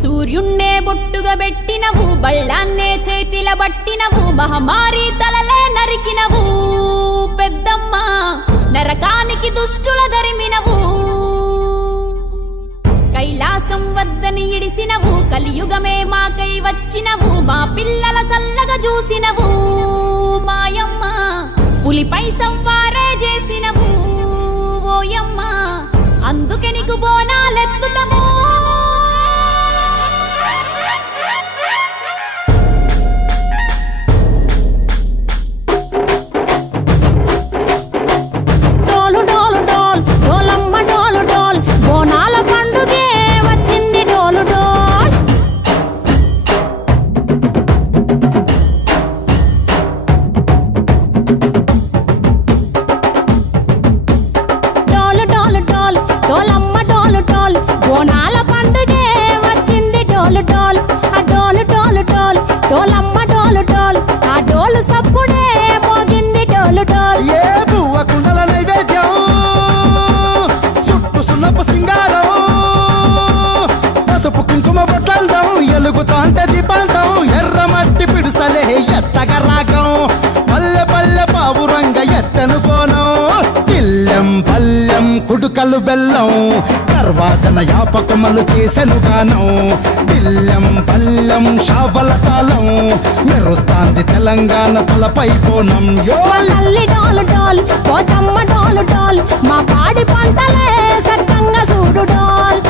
సూర్యున్నే బొట్టుగా పెట్టినవు, బళ్ళాన్నే చేతిల బట్టినవు, మహమారి తలలే నరికినవు పెద్దమ్మ, నరకానికి దుష్టుల దరిమినవు. కైలాసం వద్దని ఇడిసినవు, కలియుగమే మాకై వచ్చినవు, మా పిల్లల సల్లగా చూసినవు మాయమ్మ, పులిపై సవ్వారే చేసినవు ఓయమ్మ, అందుకే నీకు బోనాలెత్తుతము. ఎలుగుతాంటే దీపాలతో ఎర్రమట్టి పిడుసలే ఎత్తగ రాగం, పల్లె పల్లె పావురంగ ఎత్తను పోనం, పిల్లెం పల్లెం కుడుకలు బెల్లం, కర్వాచన యాపకమలు చేసెను గానం, పిల్లెం పల్లెం షావల తాళం, మెరుస్తాంది తెలంగాణ తలపై కోణం. మా పాడి పంటలే సక్కంగా చూడు డాల్.